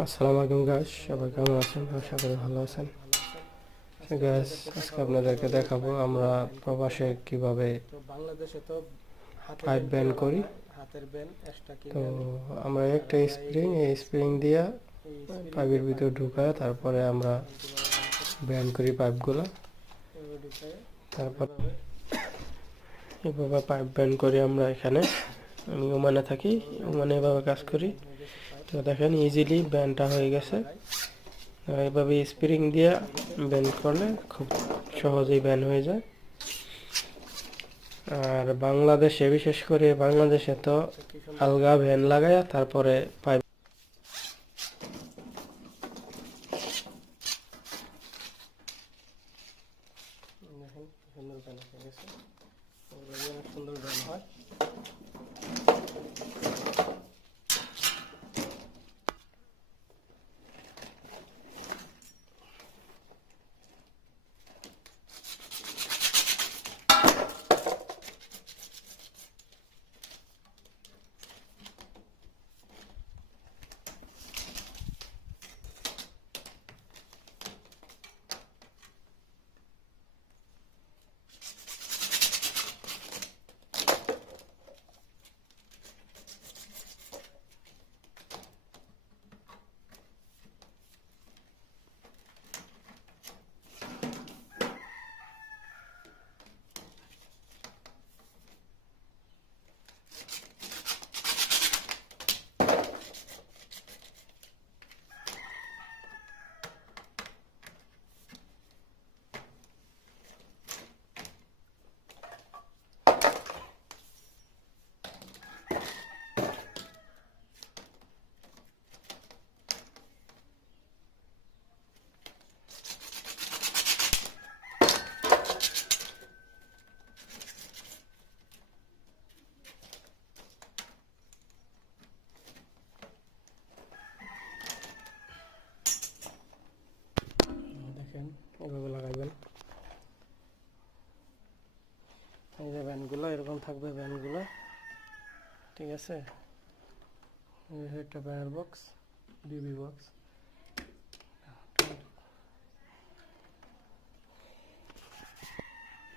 আসসালামু আলাইকুম গাইস, সবাই কেমন আছেন? আশা করি ভালো আছেন। গাইস, আজকে আপনাদেরকে দেখাবো আমরা প্রবাসে কিভাবে পাইপ ব্যান্ড করি। তো আমরা একটা এই স্প্রিং দিয়ে পাইপের ভিতরে ঢুকায় তারপরে আমরা ব্যান্ড করি পাইপগুলো। তারপর এভাবে পাইপ ব্যান্ড করি আমরা এখানে। আমি ওমানে থাকি, ওমানে এভাবে কাজ করি। তো দেখেন ইজিলি ব্যান্ডটা হয়ে গেছে। এভাবে স্প্রিং দিয়ে ব্যান্ড করলে খুব সহজেই ব্যান্ড হয়ে যায়। আর বাংলাদেশে, বিশেষ করে বাংলাদেশে তো আলগা ভ্যান লাগায় তারপরে পাইপ সুন্দর ব্যান্ড হয়ে গেছে। অনেক সুন্দর ব্যান্ড হয়। দেখেন এভাবে লাগাইবেন। এই যে ভ্যানগুলো এরকম থাকবে, ভ্যানগুলো ঠিক আছে। একটা ব্যানার বক্স, ডিবি বক্স।